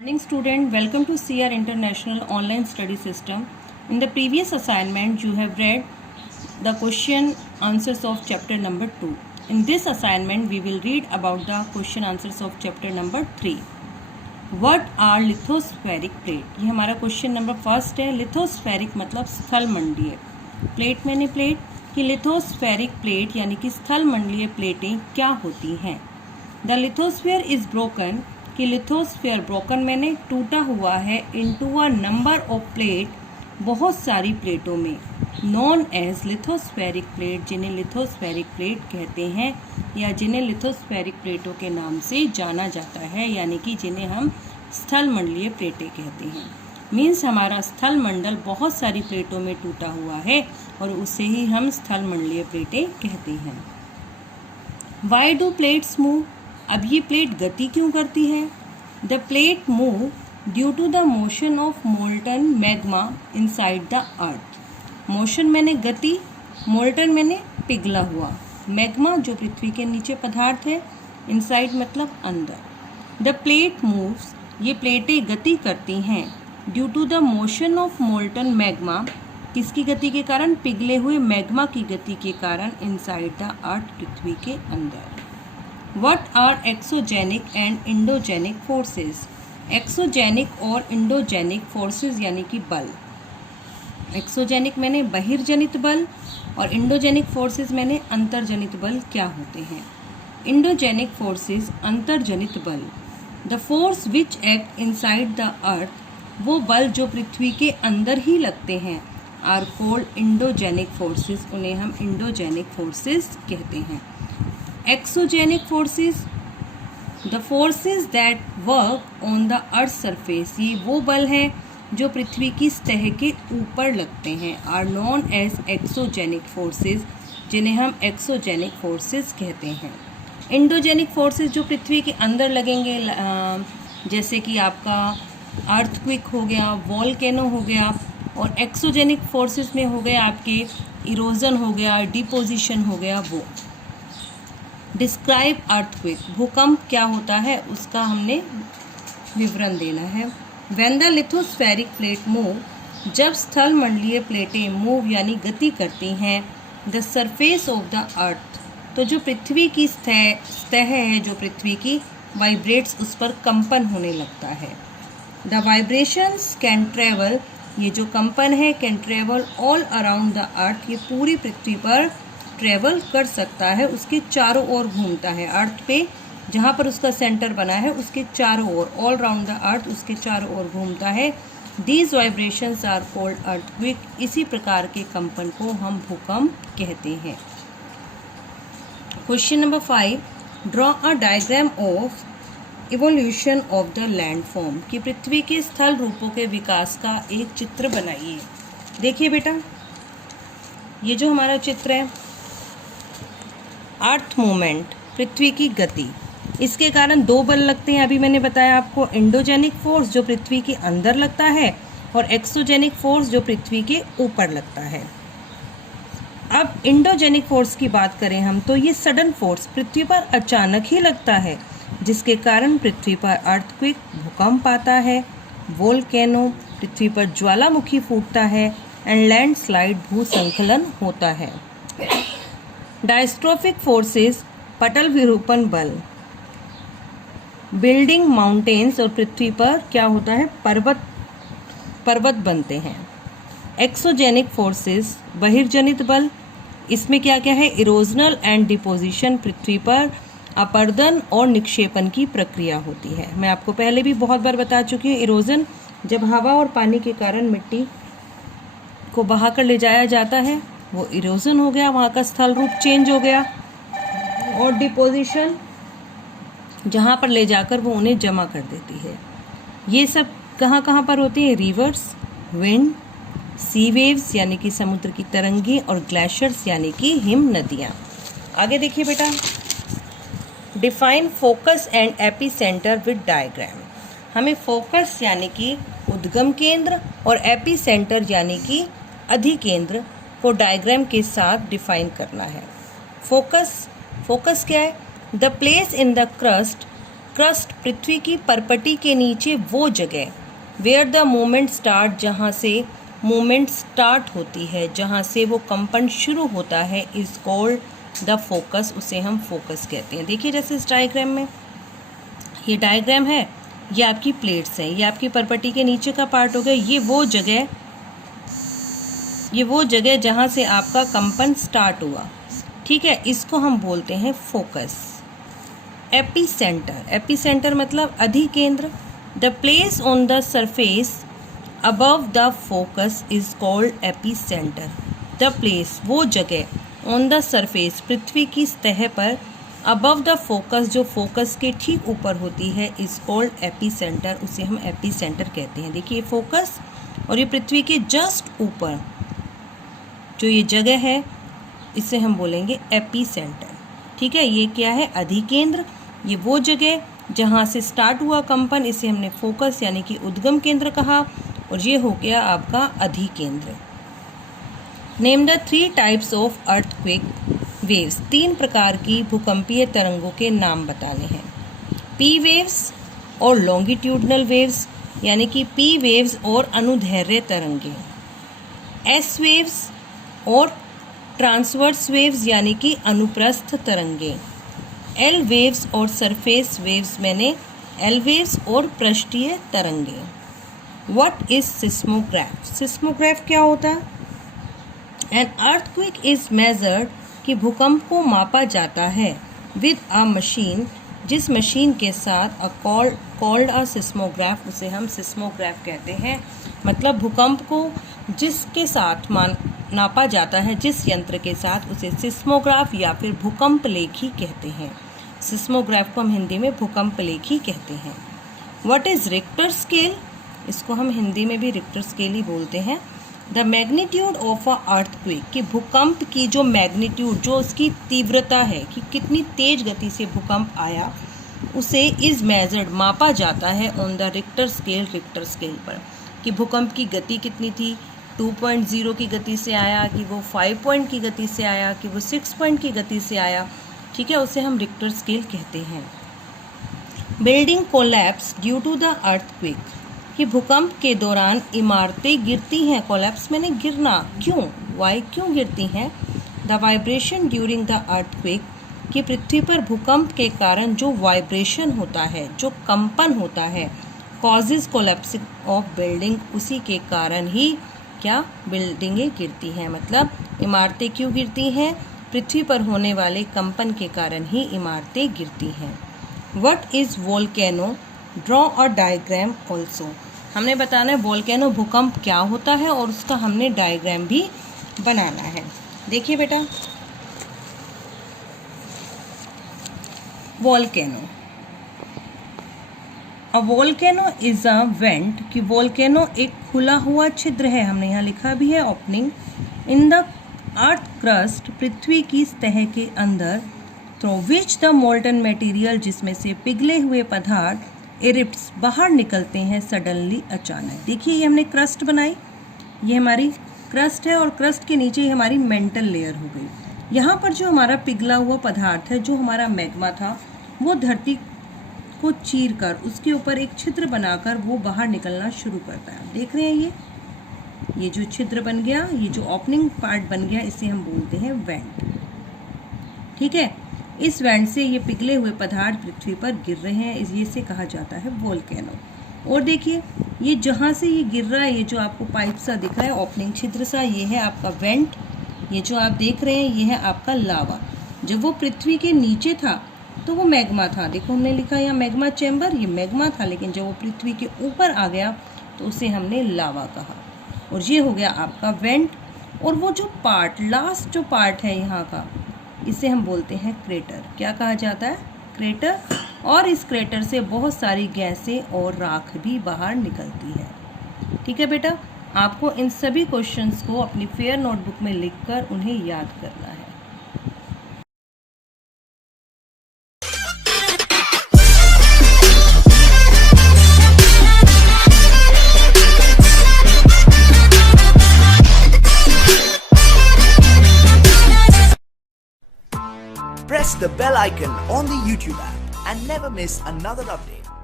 Morning student, welcome to CR International Online Study System. In the previous assignment, you have read the question answers of chapter number 2. In this assignment, we will read about the question answers of chapter number 3. What are lithospheric plate? ये हमारा question number first है. Lithospheric मतलब स्थल मंडलीय. Plate मैंने plate कि lithospheric plate यानी कि स्थल मंडलीय प्लेटें क्या होती हैं. द लिथोस्फीयर इज ब्रोकन कि लिथोस्फीयर ब्रोकन मैंने टूटा हुआ है into a number of plate बहुत सारी प्लेटों में. नॉन एज लिथोस्फेरिक प्लेट जिन्हें लिथोस्फेरिक प्लेट कहते हैं या जिन्हें लिथोस्फेरिक प्लेटों के नाम से जाना जाता है यानी कि जिन्हें हम स्थल मंडलीय प्लेटें कहते हैं. मीन्स हमारा स्थल मंडल बहुत सारी प्लेटों में टूटा हुआ है और उसे ही हम स्थल मंडलीय प्लेटें कहते हैं. Why do plates move? अब ये प्लेट गति क्यों करती है? The plate move due to the motion of molten magma inside the earth. Motion मैंने गति, मोल्टन मैंने पिघला हुआ, मैग्मा जो पृथ्वी के नीचे पदार्थ है, इनसाइड मतलब अंदर. द प्लेट मूव्स ये प्लेटें गति करती हैं due to the motion of molten magma. किसकी गति के कारण? पिघले हुए मैग्मा की गति के कारण इनसाइड द अर्थ पृथ्वी के अंदर. What are exogenic and endogenic forces? Exogenic और इंडोजेनिक फोर्सेस यानी कि बल. एक्सोजेनिक मैंने बहिर्जनित बल और इंडोजेनिक फोर्सेस मैंने अंतर्जनित बल क्या होते हैं. इंडोजेनिक फोर्सेस अंतर्जनित बल. The force which act inside the अर्थ वो बल जो पृथ्वी के अंदर ही लगते हैं आर कॉल्ड इंडोजेनिक फोर्सेस. उन्हें हम इंडोजेनिक फोर्सेस कहते हैं. Exogenic forces the forces that work on the earth surface ये वो बल हैं जो पृथ्वी की सतह के ऊपर लगते हैं are known as exogenic forces जिन्हें हम एक्सोजेनिक फोर्सेस कहते हैं. इंडोजेनिक फोर्सेस जो पृथ्वी के अंदर लगेंगे जैसे कि आपका अर्थक्विक हो गया, वॉल्केनो हो गया. और एक्सोजेनिक फोर्सेस में हो गए आपके इरोजन हो गया, डिपोजिशन हो गया. वो डिस्क्राइब अर्थक्वेक भूकंप क्या होता है उसका हमने विवरण देना है. When the lithospheric plate move जब स्थल मंडलीय प्लेटें मूव यानी गति करती हैं the surface of the earth तो जो पृथ्वी की सतह है जो पृथ्वी की वाइब्रेट्स उस पर कंपन होने लगता है. द वाइब्रेशंस कैन ट्रेवल ये जो कंपन है can travel all around the earth ये पूरी पृथ्वी पर ट्रेवल कर सकता है, उसके चारों ओर घूमता है. अर्थ पे जहाँ पर उसका सेंटर बना है उसके चारों ओर ऑल राउंड द अर्थ उसके चारों ओर घूमता है. These vibrations are called earthquake. इसी प्रकार के कंपन को हम भूकंप कहते हैं. Question number 5 draw a diagram of evolution of the landform कि पृथ्वी के स्थल रूपों के विकास का एक चित्र बनाइए. देखिए बेटा ये जो हमारा चित्र है अर्थ मूवमेंट पृथ्वी की गति इसके कारण दो बल लगते हैं. अभी मैंने बताया आपको इंडोजेनिक फोर्स जो पृथ्वी के अंदर लगता है और एक्सोजेनिक फोर्स जो पृथ्वी के ऊपर लगता है. अब इंडोजेनिक फोर्स की बात करें हम तो ये सडन फोर्स पृथ्वी पर अचानक ही लगता है जिसके कारण पृथ्वी पर अर्थक्वेक भूकंप आता है, वोल्केनो पृथ्वी पर ज्वालामुखी फूटता है एंड लैंडस्लाइड भूसंकलन होता है. डायस्ट्रोफिक फोर्सेस पटल विरूपण बल बिल्डिंग माउंटेन्स और पृथ्वी पर क्या होता है पर्वत बनते हैं. एक्सोजेनिक फोर्सेस बहिर्जनित बल इसमें क्या क्या है इरोजनल एंड डिपोजिशन पृथ्वी पर अपर्दन और निक्षेपण की प्रक्रिया होती है. मैं आपको पहले भी बहुत बार बता चुकी हूँ. इरोजन जब हवा और पानी के कारण मिट्टी को बहा कर ले जाया जाता है वो इरोजन हो गया, वहाँ का स्थल रूप चेंज हो गया. और डिपोजिशन जहाँ पर ले जाकर वो उन्हें जमा कर देती है. ये सब कहाँ कहाँ पर होती है? रिवर्स, विंड, सी वेव्स यानी कि समुद्र की तरंगें और ग्लेशियर्स यानी कि हिम नदियाँ. आगे देखिए बेटा define focus and AP centre with diagram. हमें फोकस यानी कि उद्गम केंद्र और एपी सेंटर यानी कि अधिकेंद्र को डायग्राम के साथ डिफाइन करना है. फोकस क्या है? The place in the crust crust पृथ्वी की परपटी के नीचे वो जगह, वेयर द मूवमेंट स्टार्ट, जहाँ से मूवमेंट स्टार्ट होती है, जहाँ से वो कंपन शुरू होता है, इज कॉल्ड द फोकस, उसे हम फोकस कहते हैं। देखिए जैसे इस डायग्राम में, ये डायग्राम है, ये आपकी प्लेट्स हैं, ये आपकी परपटी के नीचे का पार्ट हो गया, ये वो जगह जहाँ से आपका कंपन स्टार्ट हुआ, ठीक है, इसको हम बोलते हैं फोकस। एपीसेंटर, एपीसेंटर मतलब अधिकेंद्र। The place on the surface above the focus is called epicentre. The place, वो जगह, ऑन द सरफेस, पृथ्वी की सतह पर, अबव द फोकस, जो फोकस के ठीक ऊपर होती है, इज कॉल्ड एपीसेंटर, उसे हम एपीसेंटर कहते हैं। देखिए फोकस और ये पृथ्वी के जस्ट ऊपर जो ये जगह है, इसे हम बोलेंगे एपीसेंटर, ठीक है। ये क्या है? अधिकेंद्र। ये वो जगह जहाँ से स्टार्ट हुआ कंपन, इसे हमने फोकस यानी कि उद्गम केंद्र कहा, और ये हो गया आपका अधिकेंद्र। Name the 3 types of earthquake waves, 3 प्रकार की भूकंपीय तरंगों के नाम बताने हैं। पी वेव्स और लॉन्गिट्यूडनल वेव्स, यानी कि पी वेव्स और अनुदैर्घ्य तरंगें, एस वेव्स और ट्रांसवर्स वेव्स यानी कि अनुप्रस्थ तरंगें, एल वेव्स और सरफेस वेव्स, मैंने एल वेव्स और पृष्ठीय तरंगें। What is seismograph? सिस्मोग्राफ क्या होता है? एन अर्थक्वेक इज मेजर्ड, कि भूकंप को मापा जाता है, विद अ मशीन, जिस मशीन के साथ, कॉल्ड अ सिस्मोग्राफ, उसे हम सिस्मोग्राफ कहते हैं। मतलब भूकंप को जिसके साथ नापा जाता है, जिस यंत्र के साथ, उसे सिस्मोग्राफ या फिर भूकंप लेखी कहते हैं। सिस्मोग्राफ को हम हिंदी में भूकंप लेखी कहते हैं। What is Richter scale? इसको हम हिंदी में भी रिक्टर स्केल ही बोलते हैं। The magnitude of a earthquake, कि भूकंप की जो मैग्नीट्यूड, जो उसकी तीव्रता है, कि कितनी तेज गति से भूकंप आया, उसे इज मेजर्ड, मापा जाता है, on the Richter scale, Richter scale पर, कि भूकंप की गति कितनी थी, 2.0 की गति से आया, कि वो 5 पॉइंट की गति से आया, कि वो 6 पॉइंट की गति से आया, ठीक है, उसे हम रिक्टर स्केल कहते हैं। Building collapse due to the earthquake, कि भूकंप के दौरान इमारतें गिरती हैं। कोलैप्स मैंने गिरना, क्यों, वाई, क्यों गिरती हैं? The vibration during the earthquake, कि पृथ्वी पर भूकंप के कारण जो वाइब्रेशन होता है, जो कंपन होता है, कॉजेज कोलैप्सिंग ऑफ बिल्डिंग, उसी के कारण ही क्या बिल्डिंगें गिरती हैं। मतलब इमारतें क्यों गिरती हैं? पृथ्वी पर होने वाले कंपन के कारण ही इमारतें गिरती हैं। What is volcano? Draw a diagram also, हमने बताना है वोल्केनो भूकंप क्या होता है, और उसका हमने डायग्राम भी बनाना है। देखिए बेटा, volcano, a volcano is a went, कि वोल्केनो एक खुला हुआ छिद्र है, हमने यहाँ लिखा भी है opening, in the earth crust, पृथ्वी की सतह के अंदर, through which the molten material, जिसमें से पिघले हुए पदार्थ, इरिप्ट्स, बाहर निकलते हैं, सडनली, अचानक। देखिए ये हमने क्रस्ट बनाई, ये हमारी क्रस्ट है, और क्रस्ट के नीचे ये हमारी मेंटल लेयर हो गई। यहाँ पर जो हमारा पिघला हुआ पदार्थ है, जो हमारा मैग्मा था, वो धरती को चीर कर उसके ऊपर एक छिद्र बनाकर वो बाहर निकलना शुरू करता है। देख रहे हैं ये जो छिद्र बन गया, ये जो ओपनिंग पार्ट बन गया, इसे हम बोलते हैं वेंट, ठीक है। इस वेंट से ये पिघले हुए पदार्थ पृथ्वी पर गिर रहे हैं, इसे कहा जाता है वोल्केनो। और देखिए ये जहाँ से ये गिर रहा है, ये जो आपको पाइप सा दिख रहा है, ओपनिंग छिद्र सा, ये है आपका वेंट। ये जो आप देख रहे हैं, ये है आपका लावा। जब वो पृथ्वी के नीचे था तो वो मैग्मा था, देखो हमने लिखा यहाँ मैग्मा चैम्बर, ये मैग्मा था, लेकिन जब वो पृथ्वी के ऊपर आ गया तो उसे हमने लावा कहा, और ये हो गया आपका वेंट। और वो जो पार्ट, लास्ट जो पार्ट है यहाँ का, इसे हम बोलते हैं क्रेटर। क्या कहा जाता है? क्रेटर। और इस क्रेटर से बहुत सारी गैसें और राख भी बाहर निकलती है, ठीक है बेटा। आपको इन सभी क्वेश्चंस को अपनी फेयर नोटबुक में लिखकर उन्हें याद करना है। Press the bell icon on the YouTube app and never miss another update.